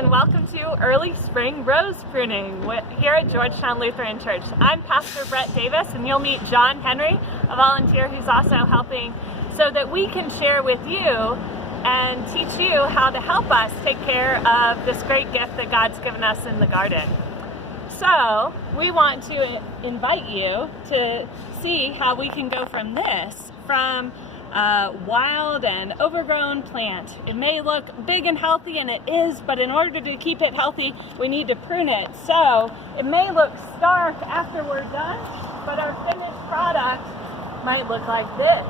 and welcome to Early Spring Rose Pruning here at Georgetown Lutheran Church. I'm Pastor Brett Davis, and you'll meet John Henry, a volunteer who's also helping, so that we can share with you and teach you how to help us take care of this great gift that God's given us in the garden. So we want to invite you to see how we can go from this, from a wild and overgrown plant. It may look big and healthy, and it is, but in order to keep it healthy, we need to prune it. So it may look stark after we're done, but our finished product might look like this.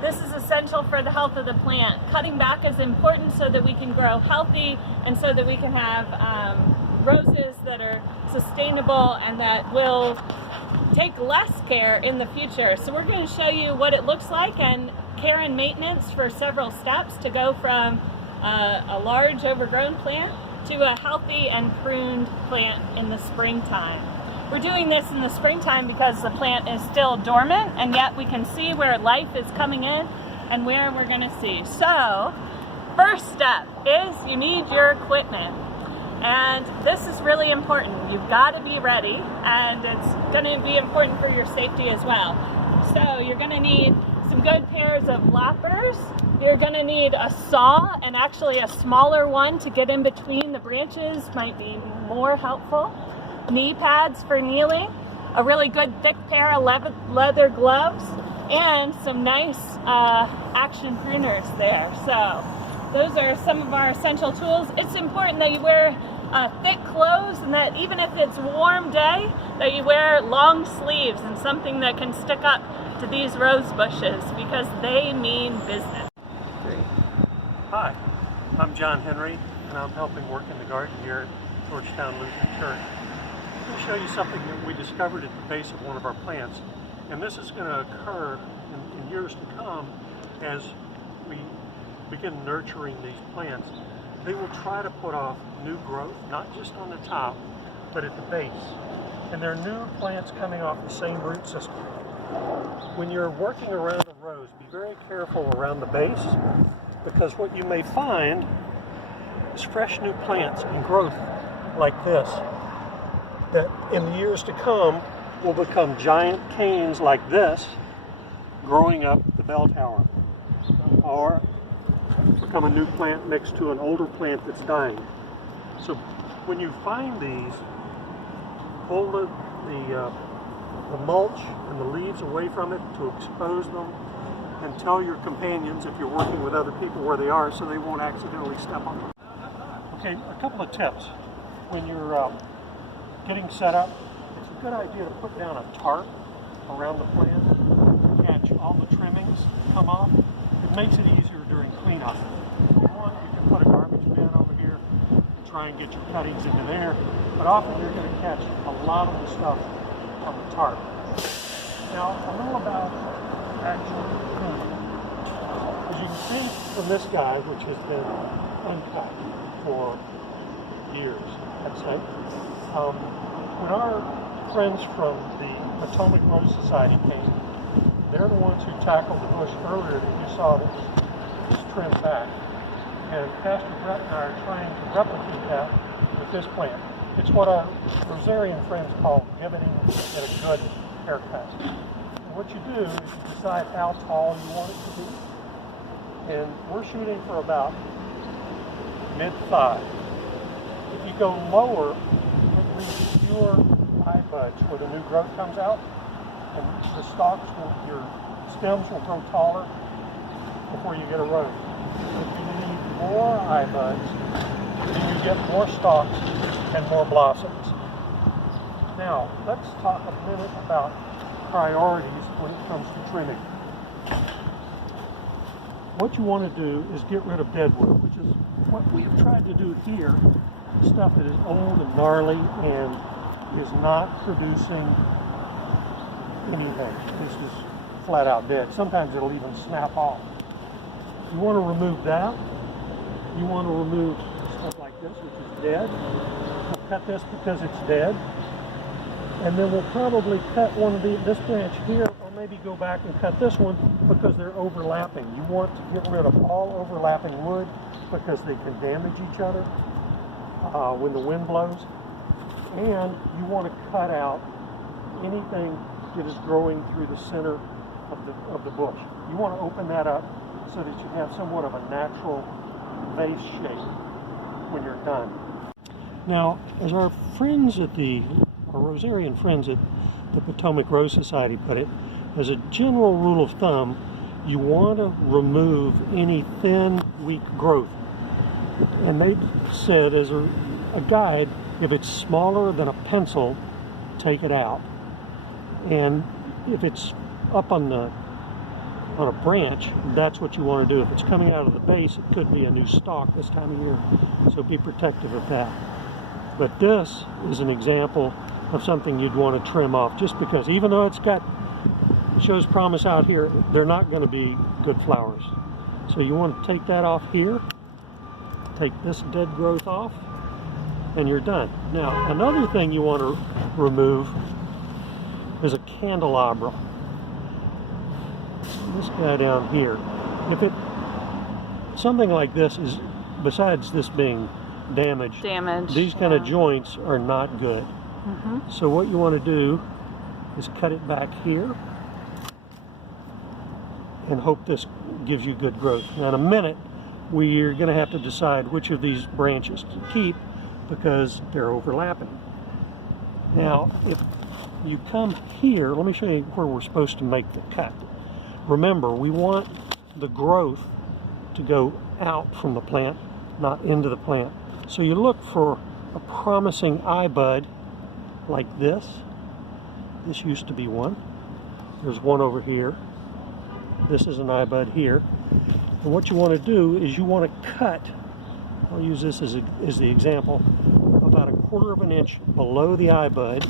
This is essential for the health of the plant. Cutting back is important so that we can grow healthy and so that we can have roses that are sustainable and that will take less care in the future. So we're going to show you what it looks like and care and maintenance for several steps to go from a large overgrown plant to a healthy and pruned plant in the springtime. We're doing this in the springtime because the plant is still dormant, and yet we can see where life is coming in and where we're going to see. So first step is you need your equipment. And this is really important. You've got to be ready, and it's going to be important for your safety as well. So you're going to need some good pairs of loppers. You're going to need a saw, and actually a smaller one to get in between the branches might be more helpful. Knee pads for kneeling, a really good thick pair of leather gloves, and some nice action pruners there. So those are some of our essential tools. It's important that you wear thick clothes, and that even if it's a warm day, that you wear long sleeves and something that can stick up to these rose bushes, because they mean business. Hi, I'm John Henry, and I'm helping work in the garden here at Georgetown Lutheran Church. I'm going to show you something that we discovered at the base of one of our plants, and this is going to occur in years to come as we begin nurturing these plants. They will try to put off new growth, not just on the top, but at the base. And there are new plants coming off the same root system. When you're working around a rose, be very careful around the base, because what you may find is fresh new plants and growth like this, that in the years to come will become giant canes like this, growing up the bell tower, or become a new plant next to an older plant that's dying. So when you find these, pull the mulch and the leaves away from it to expose them, and tell your companions, if you're working with other people, where they are so they won't accidentally step on them. Okay, a couple of tips. When you're getting set up, it's a good idea to put down a tarp around the plant to catch all the trimmings come off. It makes it easier during cleanup. If you want, you can put a garbage bin over here and try and get your cuttings into there, but often you're going to catch a lot of the stuff on the tarp. Now, a little about actual pruning. As you can see from this guy, which has been uncut for years, I'd say, when our friends from the Potomac Rose Society came, they're the ones who tackled the bush earlier that you saw that was trimmed back. And Pastor Brett and I are trying to replicate that with this plant. It's what our rosarian friends call deadheading at a good haircut. And what you do is you decide how tall you want it to be. And we're shooting for about mid-thigh. If you go lower, it leaves fewer eye buds where the new growth comes out, and the stalks your stems will grow taller before you get a rose. If you need more eye buds, then you get more stalks and more blossoms. Now, let's talk a minute about priorities when it comes to trimming. What you want to do is get rid of deadwood, which is what we have tried to do here. Stuff that is old and gnarly and is not producing anything. This is flat out dead. Sometimes it'll even snap off. You want to remove that. You want to remove stuff like this, which is dead. We'll cut this because it's dead. And then we'll probably cut one of this branch here, or maybe go back and cut this one because they're overlapping. You want to get rid of all overlapping wood because they can damage each other. when the wind blows. And you want to cut out anything that is growing through the center of the bush. You want to open that up so that you have somewhat of a natural vase shape when you're done. Now, as our rosarian friends at the Potomac Rose Society put it, as a general rule of thumb, you want to remove any thin, weak growth. And they said, as a guide, if it's smaller than a pencil, take it out. And if it's up on a branch, that's what you want to do. If it's coming out of the base, it could be a new stalk this time of year, so be protective of that. But this is an example of something you'd want to trim off, just because even though it shows promise out here, they're not going to be good flowers. So you want to take that off here, take this dead growth off, and you're done. Now, another thing you want to remove is a candelabra. This guy down here. Something like this is, besides this being damaged, these kind of joints are not good. So what you want to do is cut it back here and hope this gives you good growth. Now in a minute, we're going to have to decide which of these branches to keep because they're overlapping. Now, if you come here, let me show you where we're supposed to make the cut. Remember, we want the growth to go out from the plant, not into the plant. So you look for a promising eye bud like this. This used to be one. There's one over here. This is an eye bud here. And what you want to do is you want to cut, I'll use this as the example, about 1/4 of an inch below the eye bud,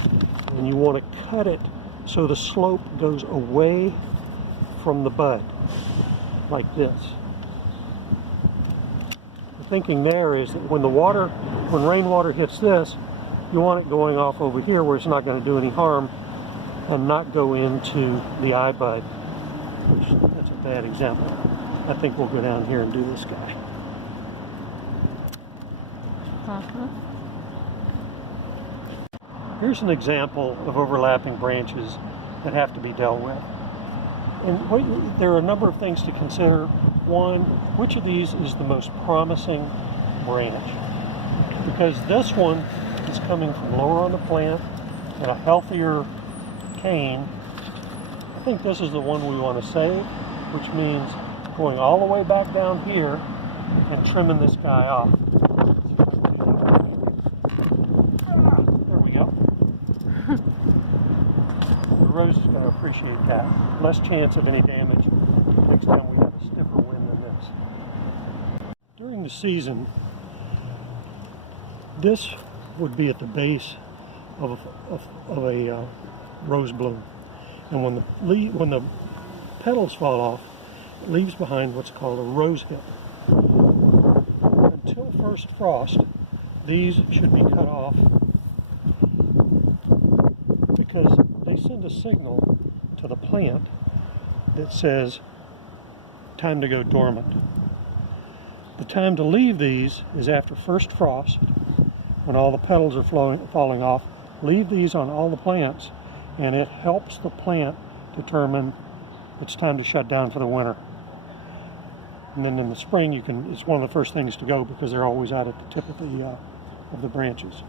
and you want to cut it so the slope goes away from the bud, like this. The thinking there is that when rainwater hits this, you want it going off over here where it's not going to do any harm and not go into the eye bud, which that's a bad example. I think we'll go down here and do this guy. Here's an example of overlapping branches that have to be dealt with. And there are a number of things to consider. One, which of these is the most promising branch? Because this one is coming from lower on the plant and a healthier cane. I think this is the one we want to save, which means going all the way back down here and trimming this guy off. There we go. The rose is going to appreciate that. Less chance of any damage next time we have a stiffer wind than this. During the season, this would be at the base of a rose bloom. And when the petals fall off, it leaves behind what's called a rose hip. Until first frost, these should be cut off because they send a signal to the plant that says time to go dormant. The time to leave these is after first frost, when all the petals are falling off. Leave these on all the plants, and it helps the plant determine it's time to shut down for the winter. And then in the spring, it's one of the first things to go because they're always out at the tip of the branches.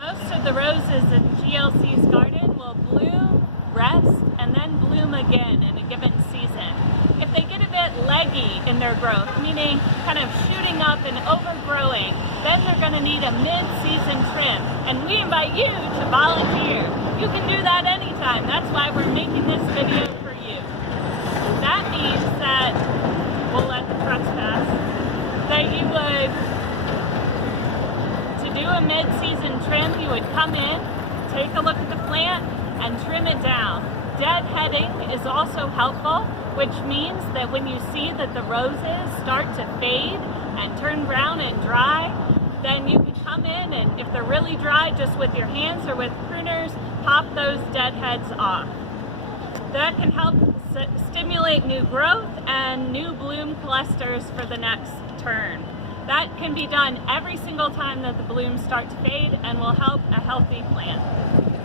Most of the roses in GLC's garden will bloom, rest, and then bloom again in a given season. If they get a bit leggy in their growth, meaning kind of shooting up and overgrowing, then they're going to need a mid-season trim. And we invite you to volunteer. You can do that anytime. That's why we're making this video for you. That means that we'll let the trucks pass. That you would, to do a mid-season trim, you would come in, take a look at the plant, and trim it down. Deadheading is also helpful, which means that when you see that the roses start to fade and turn brown and dry, then you can come in and if they're really dry, just with your hands or with pruners, pop those deadheads off. That can help stimulate new growth and new bloom clusters for the next turn. That can be done every single time that the blooms start to fade and will help a healthy plant.